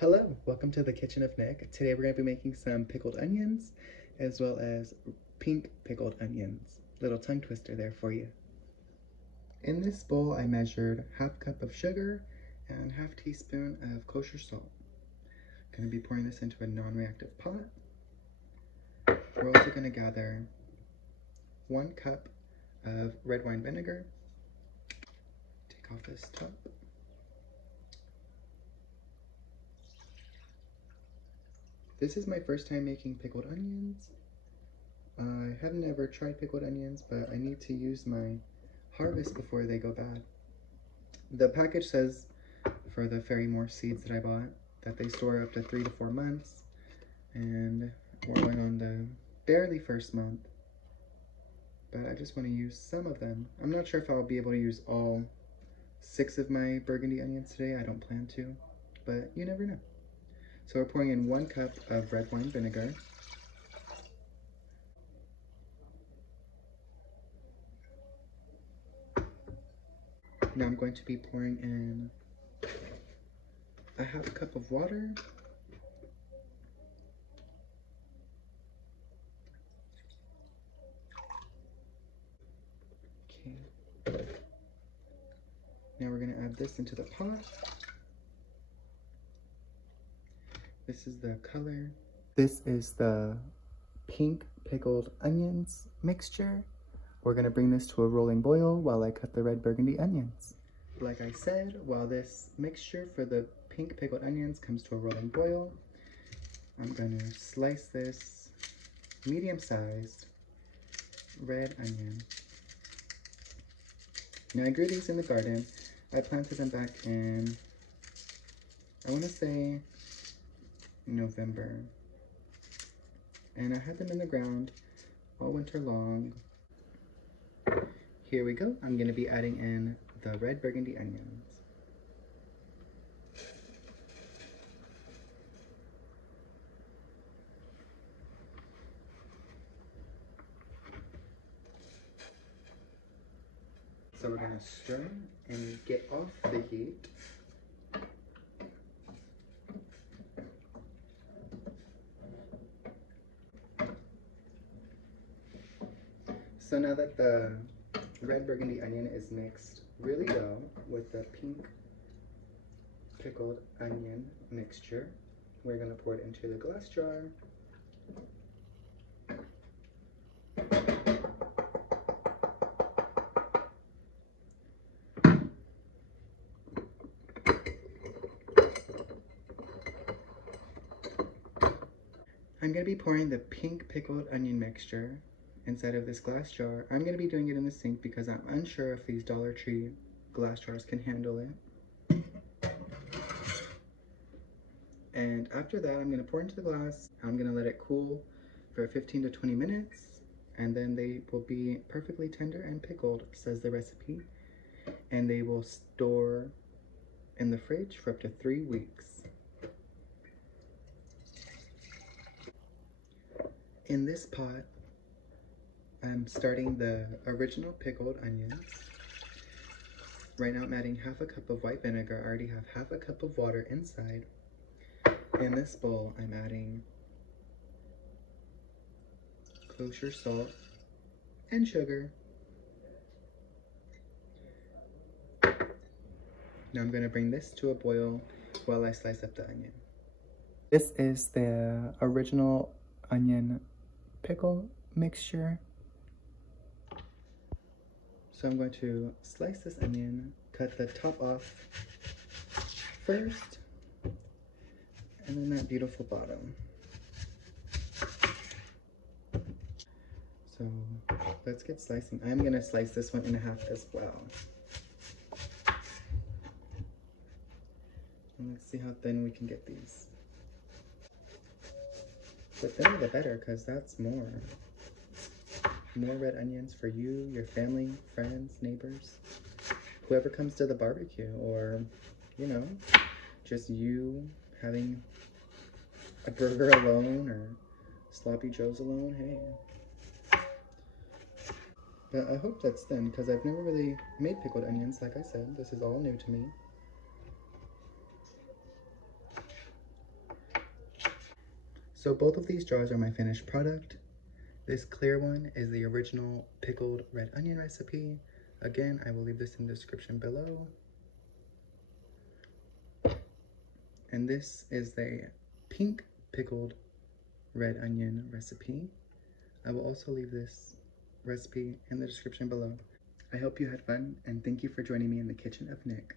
Hello, welcome to the Kitchen of Nick. Today we're going to be making some pickled onions as well as pink pickled onions. Little tongue twister there for you. In this bowl I measured half cup of sugar and half teaspoon of kosher salt. I'm going to be pouring this into a non-reactive pot. We're also going to gather 1 cup of red wine vinegar. Take off this top. This is my first time making pickled onions. I have never tried pickled onions, but I need to use my harvest before they go bad. The package says for the Ferrymore seeds that I bought that they store up to 3 to 4 months, and we're going on the barely first month, but I just want to use some of them. I'm not sure if I'll be able to use all 6 of my burgundy onions today. I don't plan to, but you never know. So we're pouring in 1 cup of red wine vinegar. Now I'm going to be pouring in a half cup of water. Okay. Now we're going to add this into the pot. This is the color. This is the pink pickled onions mixture. We're going to bring this to a rolling boil while I cut the red burgundy onions. Like I said, while this mixture for the pink pickled onions comes to a rolling boil, I'm going to slice this medium-sized red onion. Now I grew these in the garden. I planted them back in, I want to say, November. And I had them in the ground all winter long. Here we go. I'm going to be adding in the red burgundy onions. So we're going to stir and get off the heat. So now that the red burgundy onion is mixed really well with the pink pickled onion mixture, we're going to pour it into the glass jar. I'm going to be pouring the pink pickled onion mixture inside of this glass jar. I'm going to be doing it in the sink because I'm unsure if these Dollar Tree glass jars can handle it. And after that, I'm going to pour into the glass. I'm going to let it cool for 15 to 20 minutes, and then they will be perfectly tender and pickled, says the recipe. And they will store in the fridge for up to 3 weeks. In this pot, I'm starting the original pickled onions. Right now I'm adding half a cup of white vinegar. I already have half a cup of water inside. In this bowl, I'm adding kosher salt and sugar. Now I'm going to bring this to a boil while I slice up the onion. This is the original onion pickle mixture. So I'm going to slice this onion, cut the top off first, and then that beautiful bottom. So let's get slicing. I'm going to slice this one in half as well. And let's see how thin we can get these. The thinner the better, because that's more. More red onions for you, your family, friends, neighbors, whoever comes to the barbecue, or, you know, just you having a burger alone or sloppy joes alone, hey. But I hope that's thin, because I've never really made pickled onions, like I said. This is all new to me. So both of these jars are my finished product. This clear one is the original pickled red onion recipe. Again, I will leave this in the description below. And this is the pink pickled red onion recipe. I will also leave this recipe in the description below. I hope you had fun, and thank you for joining me in the kitchen of Nick.